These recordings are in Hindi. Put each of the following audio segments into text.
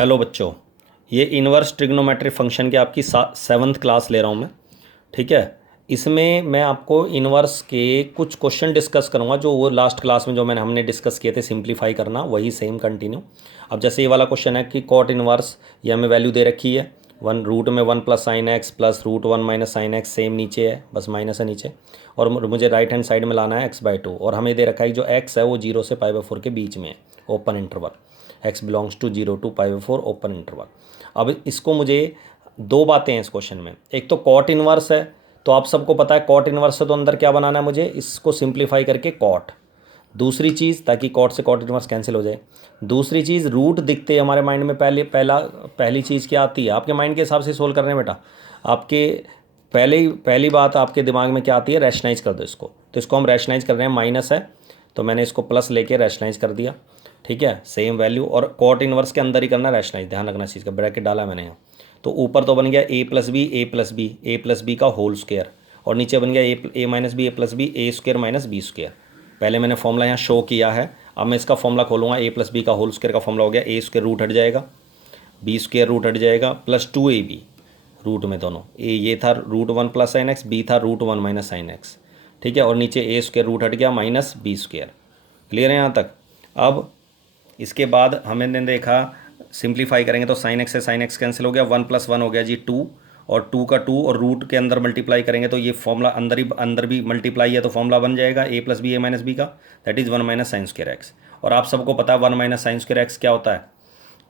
हेलो बच्चों, ये इनवर्स ट्रिग्नोमेट्री फंक्शन की आपकी 7th क्लास ले रहा हूँ मैं। ठीक है। इसमें मैं आपको इनवर्स के कुछ क्वेश्चन डिस्कस करूँगा जो वो लास्ट क्लास में जो हमने डिस्कस किए थे, सिंप्लीफाई करना, वही सेम कंटिन्यू। अब जैसे ये वाला क्वेश्चन है कि कॉट इनवर्स, ये हमें वैल्यू दे रखी है वन रूट में 1 plus sine x plus root 1 minus sine x, same नीचे है, बस माइनस है नीचे। और मुझे राइट हैंड साइड में लाना है x/2, और हमें दे रखा है कि जो x है वो 0 से π/4 के बीच में है, open interval. x belongs to 0 to π/4 open interval. अब इसको मुझे दो बातें हैं इस क्वेश्चन में। एक तो कॉट इनवर्स है, तो आप सबको पता है कॉट इनवर्स है तो अंदर क्या बनाना है मुझे, इसको सिंप्लीफाई करके कॉट। दूसरी चीज़, ताकि कॉट से कॉट इनवर्स कैंसिल हो जाए, दूसरी चीज़ रूट दिखते हैं हमारे माइंड में पहली चीज़ क्या आती है आपके माइंड के हिसाब से सोल्व करने बेटा। आपके पहली बात आपके दिमाग में क्या आती है, रैशनाइज कर दो इसको। तो इसको हम रैशनाइज कर रहे हैं, माइनस है तो मैंने इसको प्लस लेके रैशनाइज कर दिया। ठीक है, सेम वैल्यू, और कॉट इनवर्स के अंदर ही करना रैशनाइज, ध्यान रखना चीज़ का, ब्रैकेट डाला मैंने यहाँ। तो ऊपर तो बन गया a प्लस बी का होल स्क्वायर, और नीचे बन गया a minus b a plus B a square minus b square. पहले मैंने फॉर्मूला यहाँ शो किया है, अब मैं इसका फॉर्मूला खोलूँगा। a प्लस बी का होल स्क्वायर का फॉर्मूला हो गया a स्क्वायर रूट हट जाएगा, बी स्क्वायर रूट हट जाएगा, प्लस 2ab रूट में दोनों, ये था root 1 plus sine x, b था रूट 1 माइनस साइन एक्स। ठीक है, और नीचे a स्क्वायर रूट हट गया माइनस बी स्क्वायर। क्लियर है यहाँ तक। अब इसके बाद हमने देखा सिंप्लीफाई करेंगे तो साइन एक्स से साइन एक्स कैंसिल हो गया, 1 प्लस 1 हो गया जी 2, और 2 का 2, और रूट के अंदर मल्टीप्लाई करेंगे तो ये फॉर्मूला अंदर भी मल्टीप्लाई है तो फॉर्मूला बन जाएगा a plus B A minus B का, that is 1 minus sine square x. और आप सबको पता है 1 माइनस साइन स्क्वायर एक्स क्या होता है,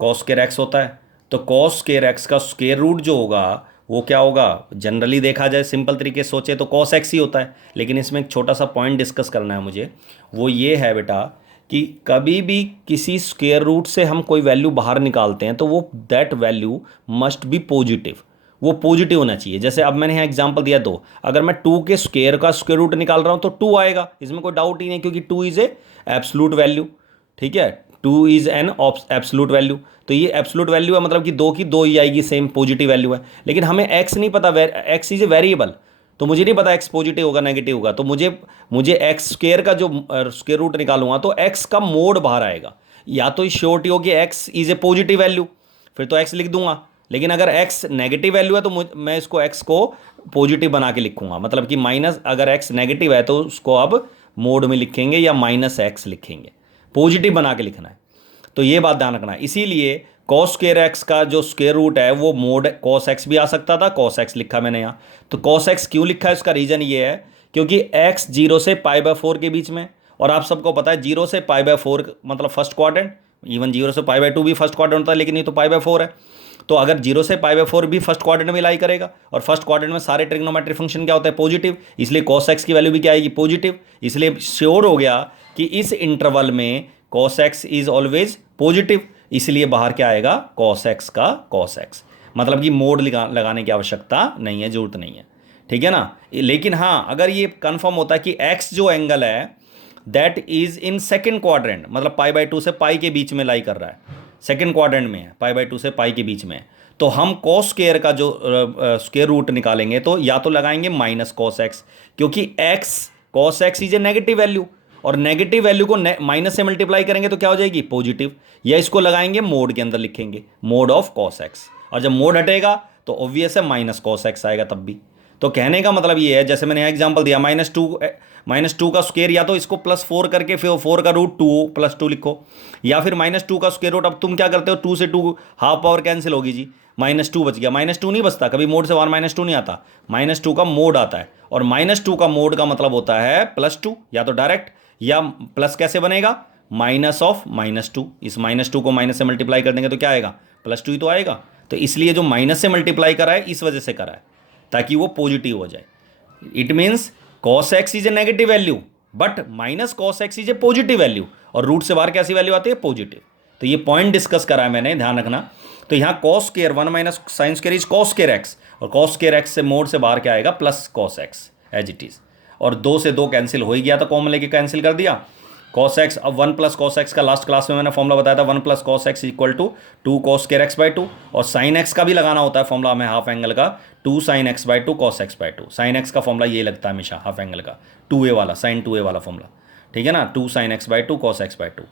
कॉस स्क्वायर एक्स होता है। तो कॉस स्क्वायर एक्स का स्क्वायर रूट जो होगा वो क्या होगा, जनरली देखा जाए सिंपल तरीके से सोचे तो कॉस एक्स ही होता है। लेकिन इसमें एक छोटा सा पॉइंट डिस्कस करना है मुझे, वो ये है बेटा कि कभी भी किसी स्क्वायर रूट से हम कोई वैल्यू बाहर निकालते हैं तो वो that value must be positive, वो पॉजिटिव होना चाहिए। जैसे अब मैंने यहाँ एग्जांपल दिया दो, अगर मैं 2 के स्क्वायर का स्क्वायर रूट निकाल रहा हूँ तो 2 आएगा, इसमें कोई डाउट ही नहीं, क्योंकि 2 इज़ ए एब्सोल्यूट वैल्यू। ठीक है, 2 इज़ एन एब्सोल्यूट वैल्यू, तो ये एब्सोल्यूट वैल्यू है, मतलब कि दो की दो ही आएगी, सेम पॉजिटिव वैल्यू है। लेकिन हमें एक्स नहीं पता, एक्स इज ए वेरिएबल, तो मुझे नहीं पता एक्स पॉजिटिव होगा नेगेटिव होगा, तो मुझे एक्स स्क्वायर का जो स्क्वायर रूट निकालूंगा तो एक्स का मोड बाहर आएगा। या तो श्योरिटी हो कि x is a positive value, फिर तो एक्स लिख दूंगा। लेकिन अगर एक्स नेगेटिव वैल्यू है तो मैं इसको एक्स को पॉजिटिव बना के लिखूंगा, मतलब कि माइनस, अगर एक्स नेगेटिव है तो उसको अब मोड में लिखेंगे या माइनस एक्स लिखेंगे, पॉजिटिव बना के लिखना है। तो ये बात ध्यान रखना है। इसीलिए कॉस स्क्वायर एक्स का जो स्क्वायर रूट है वो मोड कॉस एक्स भी आ सकता था, कॉस एक्स लिखा मैंने यहाँ। तो कॉस एक्स क्यों लिखा है, इसका रीजन ये है क्योंकि एक्स 0 से π/4 के बीच में, और आप सबको पता है 0 से π/4 मतलब फर्स्ट क्वाड्रेंट, इवन 0 से π/2 भी फर्स्ट क्वाड्रेंट होता है, लेकिन ये तो π/4 है। तो अगर 0 से π/4 भी फर्स्ट क्वाड्रेंट में लाई करेगा, और फर्स्ट क्वाड्रेंट में सारे ट्रिग्नोमेट्रिक फंक्शन क्या होता है, पॉजिटिव, इसलिए कॉस एक्स की वैल्यू भी क्या आएगी, पॉजिटिव। इसलिए श्योर हो गया कि इस इंटरवल में cos x is always positive, इसलिए बाहर क्या आएगा, कॉस एक्स का कॉस एक्स, मतलब कि मोड लगाने की आवश्यकता नहीं है, जरूरत नहीं है। ठीक है ना। लेकिन हाँ, अगर ये कंफर्म होता है कि एक्स जो एंगल है that is in second quadrant, मतलब π/2 से पाई के बीच में लाई कर रहा है, सेकेंड क्वाड्रेंट में है, π/2 से पाई के बीच में है, तो हम कॉस स्क्वायर का जो स्क्वायर रूट निकालेंगे तो या तो लगाएंगे माइनस कॉस एक्स, क्योंकि x cos x is a negative value, और नेगेटिव वैल्यू को माइनस से मल्टीप्लाई करेंगे तो क्या हो जाएगी, पॉजिटिव। या इसको लगाएंगे मोड के अंदर, लिखेंगे मोड ऑफ कॉस एक्स, और जब मोड हटेगा तो ऑब्वियस है माइनस कॉस एक्स आएगा तब भी। तो कहने का मतलब ये है, जैसे मैंने यहाँ एग्जांपल दिया, -2 का स्क्वायर, या तो इसको +4 करके फिर 4 का रूट 2 +2 लिखो, या फिर -2 का स्क्वायर रूट। अब तुम क्या करते हो, 2 से 2 हाफ पावर कैंसिल होगी जी, -2 बच गया। -2 नहीं बचता कभी, मोड से बाहर -2 नहीं आता, -2 का मोड आता है, और -2 का मोड का मतलब होता है +2, या तो डायरेक्ट, या प्लस कैसे बनेगा, माइनस ऑफ -2, इस -2 को माइनस से मल्टीप्लाई कर देंगे तो क्या आएगा, +2 ही तो आएगा। तो इसलिए जो माइनस से मल्टीप्लाई करा है इस वजह से करा है, ताकि वो पॉजिटिव हो जाए। It means cos x is a negative value but minus cos x is a positive value, और रूट से बाहर कैसी वैल्यू आती है, पॉजिटिव। तो ये पॉइंट डिस्कस करा है मैंने, ध्यान रखना। तो यहाँ cos square 1 minus sine square is cos square x, और कॉस स्क्वायर एक्स से मोड से बाहर क्या आएगा, plus cos x as it is. और 2 से 2 कैंसिल हो ही गया, तो कॉमन लेके कैंसिल कर दिया कॉस एक्स। अब 1 प्लस कॉस एक्स का लास्ट क्लास में मैंने फॉर्मूला बताया था, 1 plus cos X equal to 2 cos square X, और साइन एक्स का भी लगाना होता है फॉर्मूला हमें हाफ एंगल का, 2 साइन एक्स/2 कॉस एक्स/2। साइन एक्स का फॉर्मूला ये लगता है हमेशा हाफ एंगल का, 2a वाला, साइन 2a वाला फॉर्मूला। ठीक है ना, 2 साइन एक्स/2 कॉस एक्स/2।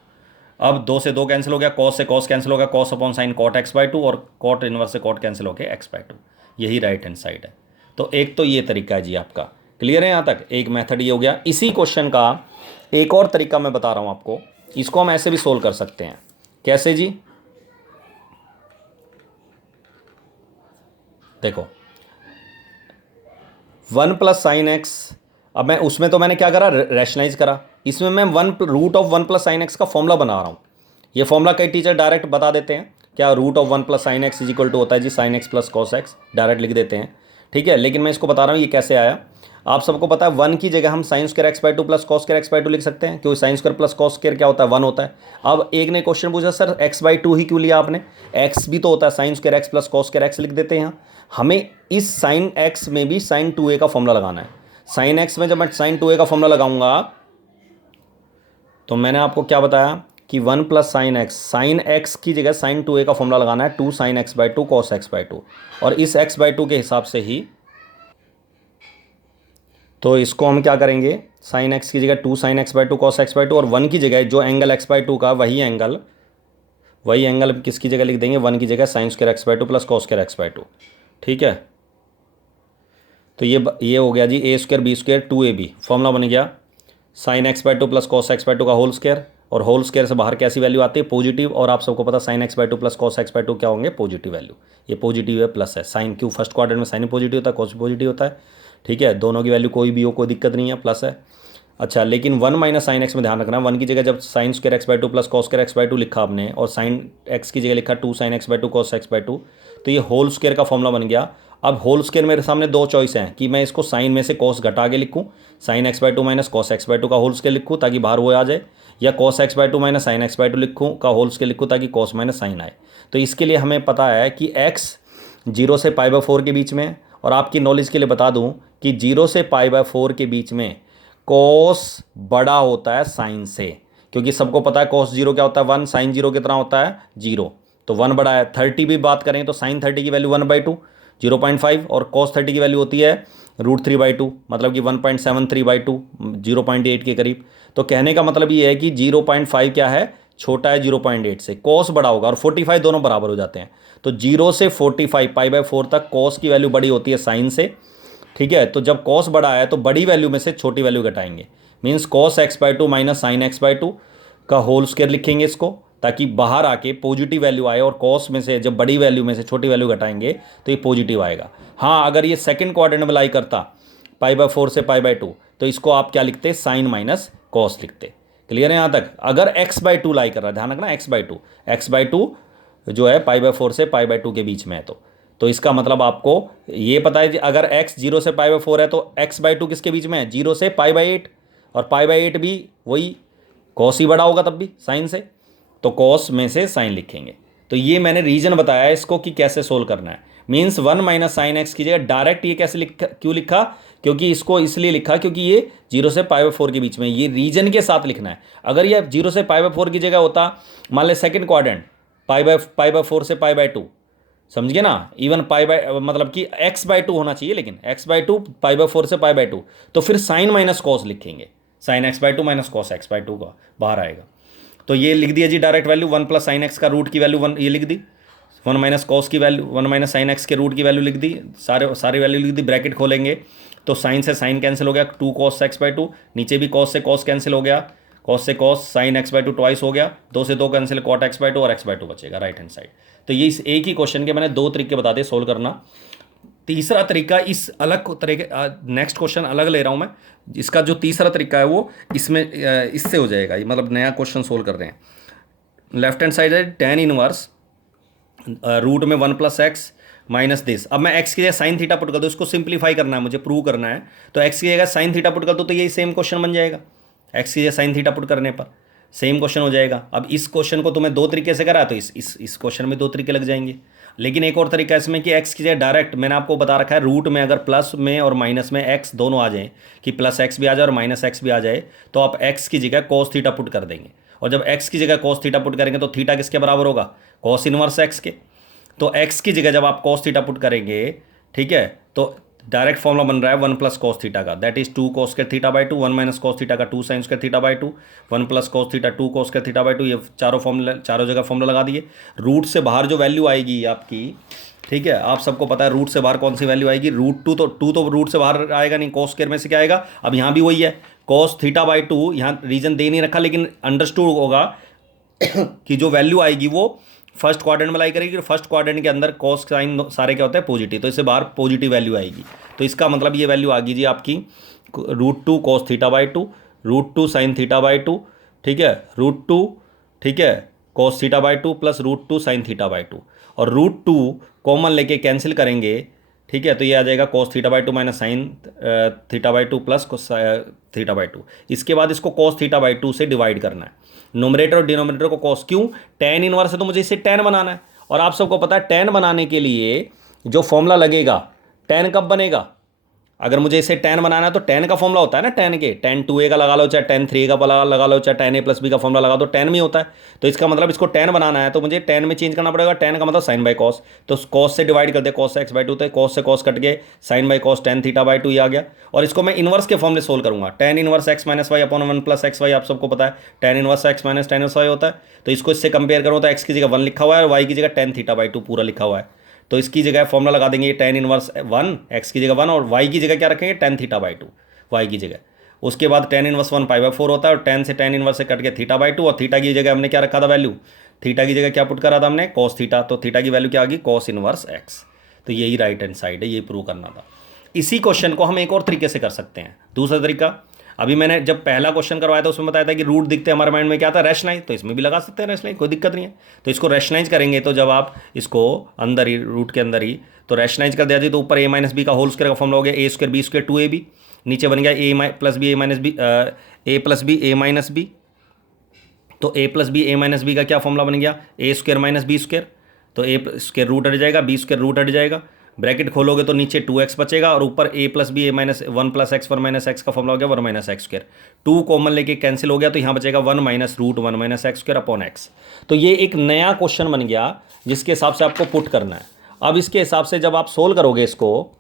अब 2 से 2 कैंसिल हो गया, कॉस से कॉस कैंसिल हो गया, cos upon sine cot x by two, और कॉट इनवर्स से कॉट कैंसिल हो गया एक्स बाई टू। यही राइट हैंड साइड है। तो एक तो ये तरीका है जी आपका, क्लियर है यहाँ तक? एक मेथड ये हो गया। इसी क्वेश्चन का एक और तरीका मैं बता रहा हूँ आपको, इसको हम ऐसे भी सोल्व कर सकते हैं। कैसे जी? देखो 1 प्लस साइन एक्स, अब मैं उसमें तो मैंने क्या करा, रैशनलाइज करा। इसमें मैं root of 1 plus sine x का फॉर्मूला बना रहा हूँ। ये फॉर्मूला कई टीचर डायरेक्ट बता देते हैं, क्या root of 1 plus sine X is equal to होता है जी sine x plus cos X, direct लिख देते हैं। ठीक है, लेकिन मैं इसको बता रहा हूँ ये कैसे आया। आप सबको पता है 1 की जगह हम sign square X by two plus cos square X by to लिख सकते हैं, क्योंकि sine square plus cos square क्या होता है, 1 होता है। अब एक ने क्वेश्चन पूछा सर एक्स बाई टू ही क्यों लिया आपने, एक्स भी तो होता है, sign square x plus cos square x लिख देते हैं यहाँ। हमें इस साइन एक्स में भी साइन 2a का फॉर्मूला लगाना है। साइन एक्स में जब मैं साइन 2a का फॉर्मूला लगाऊंगा, तो मैंने आपको क्या बताया कि 1 प्लस साइन एक्स की जगह साइन 2a का फॉर्मूला लगाना है, 2 sign X by to cos X by two, और इस एक्स बाई टू के हिसाब से ही तो इसको हम क्या करेंगे, साइन एक्स की जगह 2 sign X by to cos X by two, और 1 की जगह जो एंगल एक्स बाई टू का वही एंगल किसकी जगह लिख देंगे, 1 की जगह sine square X by two plus cos square X by two. ठीक है, तो ये हो गया जी A square B square 2ab, formula बन गया sine X by two plus cos X by two का होल स्क्वायर, और होल स्क्वायर से बाहर कैसी वैल्यू आती है, पॉजिटिव, और आप सबको पता sign X by two plus cos X by to क्या होंगे, पॉजिटिव वैल्यू। ये पॉजिटिव है, प्लस है, साइन क्यों फर्स्ट क्वाड्रेंट में साइन पॉजिटिव होता है, कॉस पॉजिटिव होता है। ठीक है, दोनों की वैल्यू कोई भी हो, कोई दिक्कत नहीं है, प्लस है। अच्छा, लेकिन 1 माइनस साइन एक्स में ध्यान रखना, 1 की जगह जब sign square X by two plus cos square X by to लिखा आपने, और साइन एक्स की जगह लिखा 2 sign X by to cos X by two, तो ये होल स्क्वायर का फॉर्मूला बन गया। अब होल स्क्वायर मेरे सामने दो चॉइस हैं कि मैं इसको साइन में से कॉस घटा के लिखूँ, sign X by to minus cos X by two का होल स्क्वायर लिखूँ ताकि बाहर वो आ जाए, या cos X by to minus sine X by to लिखूँ का होल स्क्वायर लिखूँ ताकि कॉस माइनस साइन आए। तो इसके लिए हमें पता है कि एक्स 0 से π/4 के बीच में, और आपकी नॉलेज के लिए बता दूं कि 0 से π/4 के बीच में कॉस बड़ा होता है साइन से, क्योंकि सबको पता है कॉस 0 क्या होता है, 1, साइन 0 कितना होता है 0, तो 1 बड़ा है। 30 भी बात करें तो साइन 30 की वैल्यू 1/2 0.5, और कॉस 30 की वैल्यू होती है √3/2, मतलब कि 1.73/2 0.8 के करीब। तो कहने का मतलब ये है कि 0.5 क्या है, छोटा है 0.8 से, कॉस बड़ा होगा, और 45 दोनों बराबर हो जाते हैं। तो 0 से 45 π/4 तक कॉस की वैल्यू बड़ी होती है साइन से। ठीक है, तो जब कॉस बड़ा है तो बड़ी वैल्यू में से छोटी वैल्यू घटाएंगे, means cos X by to minus sine X by two का होल स्क्वायर लिखेंगे इसको, ताकि बाहर आके पॉजिटिव वैल्यू आए, और कॉस में से जब बड़ी वैल्यू में से छोटी वैल्यू घटाएंगे तो ये पॉजिटिव आएगा। हाँ, अगर ये सेकंड क्वाड्रेंट में लाई करता π/4 से π/2, तो इसको आप क्या लिखते, साइन माइनस कॉस लिखते। क्लियर है यहाँ तक? अगर x/2 लाई कर रहा है, ध्यान रखना x/2 जो है π/4 से π/2 के बीच में है, तो इसका मतलब आपको ये पता है कि अगर x 0 से π/4 है तो x/2 किसके बीच में है, 0 से π/8, और π/8 भी वही कॉस ही बड़ा होगा तब भी साइन से, तो कॉस में से साइन लिखेंगे। तो ये मैंने रीजन बताया इसको कि कैसे सोल्व करना है। मीन्स 1 माइनस साइन एक्स की जगह डायरेक्ट ये कैसे क्यों लिखा, क्योंकि इसको इसलिए लिखा क्योंकि ये 0 से π/4 के बीच में, ये रीजन के साथ लिखना है। अगर ये 0 से π/4 की जगह होता, मान ले सेकेंड क्वाड्रेंट π/4 से π/2, समझ गए ना, इवन मतलब कि x/2 होना चाहिए, लेकिन x/2 π/4 से π/2, तो फिर साइन माइनस कॉस लिखेंगे, sine x/2 minus cos x/2 का बाहर आएगा। तो ये लिख दिया जी direct value, 1 plus sine x का रूट की वैल्यू 1 ये लिख दी, 1 माइनस कॉस की वैल्यू, 1 माइनस साइन एक्स के रूट की वैल्यू लिख दी, सारी वैल्यू लिख दी, ब्रैकेट खोलेंगे तो साइन से साइन कैंसिल हो गया, 2 cos x/2, नीचे भी कॉस से कॉस कैंसिल हो गया, कॉस से कॉस साइन x/2 ट्वाइस हो गया, 2 से 2 कैंसिल कॉट x/2 और x/2 बचेगा राइट हैंड साइड। तो ये इस एक ही क्वेश्चन के मैंने 2 तरीके बता दिए सोल्व करना। तीसरा तरीका इस अलग तरीके, नेक्स्ट क्वेश्चन अलग ले रहा हूँ मैं, इसका जो तीसरा तरीका है वो इसमें इससे हो जाएगा, ये मतलब नया क्वेश्चन सोल्व कर रहे हैं। लेफ्ट हैंड साइड है tan इनवर्स रूट में 1 प्लस एक्स माइनस दिस। अब मैं x की जगह साइन थीटा पुट कर दूँ, इसको सिंप्लीफाई करना है मुझे, प्रूव करना है, तो x की जगह साइन थीटा पुट कर दो तो यही सेम क्वेश्चन बन जाएगा, x की जगह साइन थीटा पुट करने पर सेम क्वेश्चन हो जाएगा। अब इस क्वेश्चन को तुम्हें 2 तरीके से करा तो इस क्वेश्चन में 2 तरीके लग जाएंगे। लेकिन एक और तरीका इसमें कि x की जगह डायरेक्ट मैंने आपको बता रखा है, रूट में अगर प्लस में और माइनस में x दोनों आ जाए, कि प्लस x भी आ जाए और माइनस x भी आ जाए, तो आप x की जगह cos थीटा पुट कर देंगे, और जब x की जगह cos थीटा पुट करेंगे तो थीटा किसके बराबर होगा, cos इनवर्स x के। तो x की जगह जब आप cos थीटा पुट करेंगे, ठीक है, तो डायरेक्ट फॉर्मूला बन रहा है 1 प्लस कॉस थीटा का, that is 2 cos square theta by to, 1 minus cos theta का 2 sine square theta by to, 1 plus cos theta 2 cos square theta by two. ये चारों फॉर्मूला, चारों जगह फॉर्मूला लगा दिए। रूट से बाहर जो वैल्यू आएगी आपकी, ठीक है, आप सबको पता है रूट से बाहर कौन सी वैल्यू आएगी, रूट टू। तो टू तो रूट से बाहर आएगा नहीं, कॉस स्क्वायर में से क्या आएगा। अब यहाँ भी वही है, कॉस थीटा बाई टू, यहाँ रीजन दे नहीं रखा, लेकिन अंडरस्टूड होगा कि जो वैल्यू आएगी वो फर्स्ट क्वाड्रेंट में लाई करेगी। फर्स्ट क्वाड्रेंट के अंदर कॉस साइन सारे क्या होता है, पॉजिटिव, तो इससे बाहर पॉजिटिव वैल्यू आएगी। तो इसका मतलब ये वैल्यू आ गई जी आपकी √2 cos theta by to, √2 sine theta by two, ठीक है, √2, ठीक है, cos theta by two plus √2 sine theta by two, और √2 कॉमन लेके कैंसिल करेंगे, ठीक है, तो ये आ जाएगा cos theta by to minus sine theta by two plus theta by to. इसके बाद इसको कॉस थीटा बाई टू से डिवाइड करना है, नोमरेटर और डिनोमिनेटर को कॉस, क्यों, tan इनवर्स है तो मुझे इसे tan बनाना है। और आप सबको पता है tan बनाने के लिए जो फॉर्मूला लगेगा, tan कब बनेगा, अगर मुझे इसे tan बनाना है तो tan का फॉर्मूला होता है ना, tan के, tan 2a का लगा लो, चाहे tan 3a का लगा लो, चाहे tan a प्लस b का फॉर्मूला लगा दो, tan में होता है। तो इसका मतलब इसको tan बनाना है तो मुझे tan में चेंज करना पड़ेगा। tan का मतलब साइन बाई कॉस, तो कॉस से डिवाइड कर दे, कॉस से x बाई टू, तो कॉस से कॉस कट गए, sine by cos tan theta by two, ये आ गया। और इसको मैं इनवर्स के फॉर्म में सोल्व करूंगा, tan inverse x minus y upon 1 plus x y, आप सबको पता है tan inverse x minus tan inverse y होता है। तो इसको इससे कंपेयर करो तो x की जगह 1 लिखा हुआ है और y की जगह tan थीटा बाई टू पूरा लिखा हुआ है। तो इसकी जगह फॉर्मूला लगा देंगे tan इनवर्स 1, x की जगह 1, और y की जगह क्या रखेंगे, tan theta by to, y की जगह। उसके बाद tan इनवर्स 1 पाई बाई 4 होता है, और tan से tan इनवर्स से कट के थीटा बाई टू, और थीटा की जगह हमने क्या रखा था वैल्यू, थीटा की जगह क्या पुट करा था हमने, कॉस थीटा, तो थीटा की वैल्यू क्या आ गई, कॉस इनवर्स x। तो यही राइट हैंड साइड है, ये प्रूव करना था। इसी क्वेश्चन को हम एक और तरीके से कर सकते हैं, दूसरा तरीका। अभी मैंने जब पहला क्वेश्चन करवाया था उसमें बताया था कि रूट दिखते हमारे माइंड में क्या था, रैशनाइज, तो इसमें भी लगा सकते हैं रैशनाइज, कोई दिक्कत नहीं है। तो इसको रैशनाइज करेंगे, तो जब आप इसको अंदर ही रूट के अंदर ही तो रैशनाइज कर दिया जाए, तो ऊपर a माइनस बी का होल स्क्वायर का फॉर्मूला हो गया a square B square 2ab, नीचे बन गया a plus B A minus b, a plus B A minus b, तो a plus B A minus B का क्या फॉर्मूला बन गया, a square minus b square, तो a स्क्वायर रूट हट जाएगा, b स्क्वायर रूट हट जाएगा, ब्रैकेट खोलोगे तो नीचे 2x बचेगा, और ऊपर a plus B A minus 1 plus x 1 minus x का फॉर्मूला हो गया 1 माइनस एक्स स्क्वायर, 2 कॉमन लेके कैंसिल हो गया, तो यहाँ बचेगा 1 minus √1 minus x square upon x. तो ये एक नया क्वेश्चन बन गया जिसके हिसाब से आपको पुट करना है। अब इसके हिसाब से जब आप सोल्व करोगे इसको,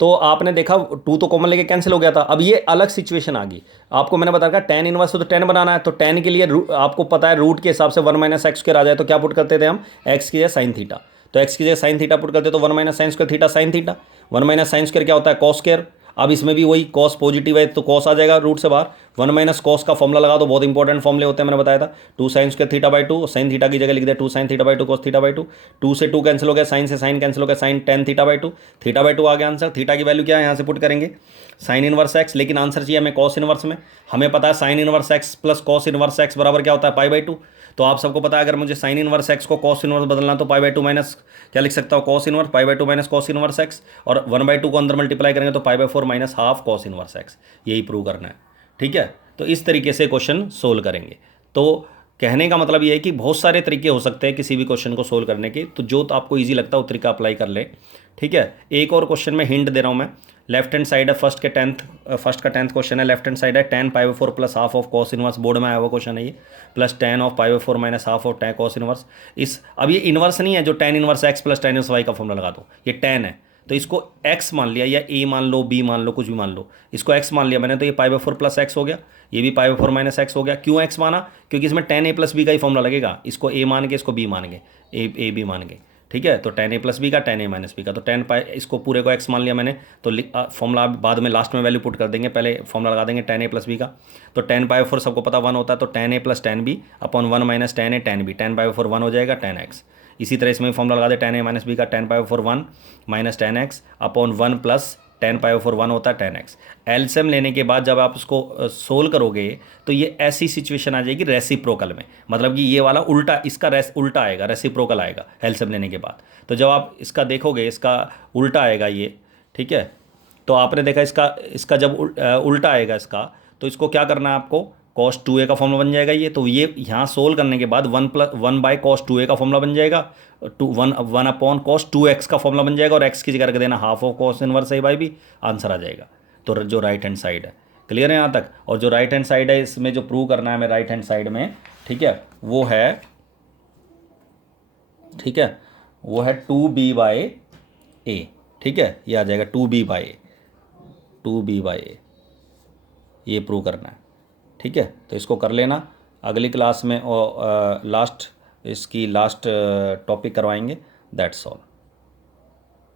तो आपने देखा 2 तो कॉमन लेके कैंसिल हो गया था। अब ये अलग सिचुएशन आ गई, आपको मैंने बताया tan इनवर्स तो tan बनाना है, तो tan के लिए आपको पता है रूट के हिसाब से 1 माइनस एक्स स्क्वायर आ जाए तो क्या पुट करते थे हम, x की जगह साइन थीटा, तो x की जगह साइन थीटा पुट करते तो 1 minus sine square theta sine theta, 1 minus sine square क्या होता है, कॉस स्क्वायर। अब इसमें भी वही कॉस पॉजिटिव है तो कॉस आ जाएगा रूट से बाहर, 1 माइनस कॉस का फॉर्मूला लगा दो, बहुत इंपॉर्टेंट फॉर्मूले होते हैं, मैंने बताया था, 2 sine square theta by to, sine theta की जगह लिख दिया 2 sine theta by to cos theta by to, 2 से 2 कैंसिल हो गया, साइन से साइन कैंसिल हो गया, sine tan theta by two, theta by two आ गया आंसर। थीटा की वैल्यू क्या है, यहाँ से पुट करेंगे साइन इनवर्स एक्स, लेकिन आंसर चाहिए हमें कॉस इनवर्स में। हमें पता है sine inverse x plus cos inverse x बराबर क्या होता है, पाई बाई टू। तो आप सबको पता है अगर मुझे साइन इनवर्स एक्स को कॉस इनवर्स बदलना तो पाई बाई टू माइनस क्या लिख सकता हूँ, cos inverse, pi by two minus cos inverse x, और 1/2 को अंदर मल्टीप्लाई करेंगे तो pi by 4 minus half cos inverse x, यही प्रूव करना है। ठीक है, तो इस तरीके से क्वेश्चन सोल्व करेंगे। तो कहने का मतलब ये है कि बहुत सारे तरीके हो सकते हैं किसी भी क्वेश्चन को सोल्व करने के, तो जो तो आपको ईजी लगता है वो तरीका अप्लाई कर ले। ठीक है, एक और क्वेश्चन में हिंट दे रहा हूँ मैं, लेफ्ट हैंड साइड है, फर्स्ट का 10th क्वेश्चन है, लेफ्ट हैंड साइड है tan pi by 4 plus half of cos inverse, board में आया हुआ क्वेश्चन है ये, plus tan of pi by 4 minus half of tan cos inverse. अब ये इनवर्स नहीं है जो tan inverse x plus tan inverse y का फॉर्मूला लगा दो, ये tan है, तो इसको x मान लिया, या a मान लो, b मान लो, कुछ भी मान लो, इसको x मान लिया मैंने, तो ये पाई बाई 4 प्लस एक्स हो गया, ये भी पाई बाई 4 माइनस एक्स हो गया। क्यों x माना, क्योंकि इसमें tan a प्लस बी का ही फॉर्मूला लगेगा, इसको a मान के इसको b मान के, a b मान के। ठीक है, तो tan a प्लस बी का tan a माइनस बी का, तो tan पाई, इसको पूरे को x मान लिया मैंने, तो फॉर्मूला बाद में लास्ट में वैल्यू पुट कर देंगे, पहले फॉर्मूला लगा देंगे tan a प्लस बी का। तो tan पाई 4 सबको पता 1 होता है, तो tan a plus tan b upon 1 minus tan a tan b, tan पाई 4 1 हो जाएगा tan x। इसी तरह इसमें फॉर्मूला लगा दे tan a माइनस बी का, tan पाई 4 1 minus tan x upon 1 plus tan पाई 4 1 होता है tan x। एलसीएम लेने के बाद जब आप उसको सोल्व करोगे तो ये ऐसी सिचुएशन आ जाएगी रेसिप्रोकल में, मतलब कि ये वाला उल्टा, इसका उल्टा आएगा, रेसिप्रोकल आएगा एलसीएम लेने के बाद। तो जब आप इसका देखोगे इसका उल्टा आएगा ये, ठीक है, तो आपने देखा इसका जब उल्टा आएगा इसका, तो इसको क्या करना है आपको, cos 2a का फॉर्मूला बन जाएगा ये, तो ये यहाँ सोल्व करने के बाद 1 बाई cos 2a का फॉर्मूला बन जाएगा, 1 अपॉन cos 2x का फॉर्मूला बन जाएगा, और x की जगह रख देना half of cos inverse a by b, answer आ जाएगा। तो जो राइट हैंड साइड है, क्लियर है यहाँ तक। और जो राइट हैंड साइड है इसमें जो प्रूव करना है हमें राइट हैंड साइड में, ठीक है, वो है, ठीक है, वो है 2b बाई a। ठीक है, ये आ जाएगा 2b बाई a। 2b/a, ये प्रूव करना है। ठीक है, तो इसको कर लेना। अगली क्लास में और लास्ट इसकी लास्ट टॉपिक करवाएंगे। That's all.